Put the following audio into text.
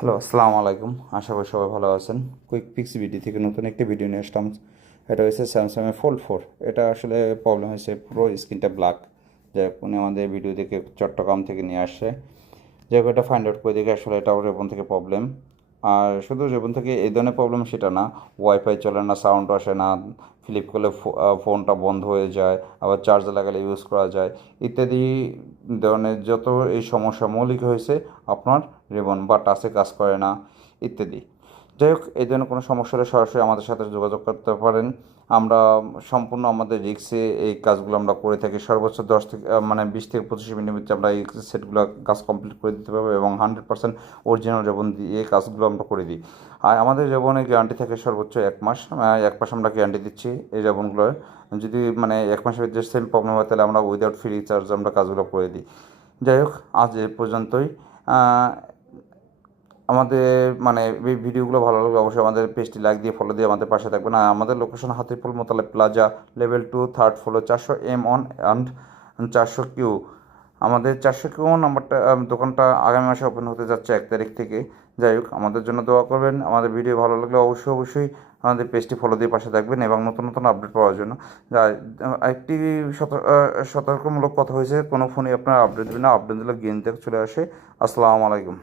Hello, আসসালামু আলাইকুম। আশা করি সবাই ভালো আছেন। কুইক পিক্স ভিডিও থেকে নতুন একটি ভিডিও নিয়ে আসলাম। এটা হচ্ছে স্যামসাংয়ের ফোল্ড 4। এটা আসলে প্রবলেম হয়েছে, পুরো স্ক্রিনটা ব্ল্যাক। যাই হোক, উনি আমাদের ভিডিও দেখে চট্টগ্রাম থেকে নিয়ে আসছে। যাই হোক, এটা ফাইন্ড আউট করে দেখে আসলে এটাও রেবন থেকে প্রবলেম। আর শুধু রেবন থেকে এই ধরনের প্রবলেম সেটা না, ওয়াইফাই চলে না, সাউন্ড আসে না, ফ্লিপ করলে ফোনটা বন্ধ হয়ে যায়, আবার চার্জে লাগালে ইউজ করা যায়, ইত্যাদি ধরনের যত এই সমস্যা মৌলিক হয়েছে আপনার রেবন বা টাচে কাজ করে না ইত্যাদি। যাই হোক, এই ধরনের কোনো সমস্যা হলে সরাসরি আমাদের সাথে যোগাযোগ করতে পারেন। আমরা সম্পূর্ণ আমাদের রিক্সে এই কাজগুলো আমরা করে থাকি। সর্বোচ্চ 20 থেকে 25 মিনিটের মধ্যে আমরা এই সেটগুলো কাজ কমপ্লিট করে দিতে পারবো এবং 100% অরিজিনাল রেবন দিয়ে এই কাজগুলো আমরা করে দিই। আর আমাদের রেবনের গ্যারান্টি থাকে সর্বোচ্চ 1 মাস। 1 মাস আমরা গ্যারান্টি দিচ্ছি এই রেবনগুলোর। যদি 1 মাসের ভিতরে সেম প্রবলেম হয় তাহলে আমরা উইদাউট ফ্রি চার্জ আমরা কাজগুলো করে দিই। যাই হোক, আজ এ পর্যন্তই। আমাদের এই ভিডিওগুলো ভালো লাগলে অবশ্যই আমাদের পেজটি লাইক দিয়ে ফলো দিয়ে আমাদের পাশে থাকবেন। আর আমাদের location Hatirpul Motaleb plaza, level 2, third floor, 400M1 and 400Q। আমাদের 400Q নাম্বারটা দোকানটা আগামী মাসে ওপেন হতে যাচ্ছে 1 তারিখ থেকে। যাই হোক, আমাদের জন্য দোয়া করবেন। আমাদের ভিডিও ভালো লাগলে অবশ্যই আমাদের পেজটি ফলো দিয়ে পাশে থাকবেন এবং নতুন নতুন আপডেট পাওয়ার জন্য। যা একটি সতর্কমূলক কথা হয়েছে, কোনো ফোনই আপনার আপডেট দেবে না, আপডেট দিলে গেম থেকে চলে আসে। আসসালামু আলাইকুম।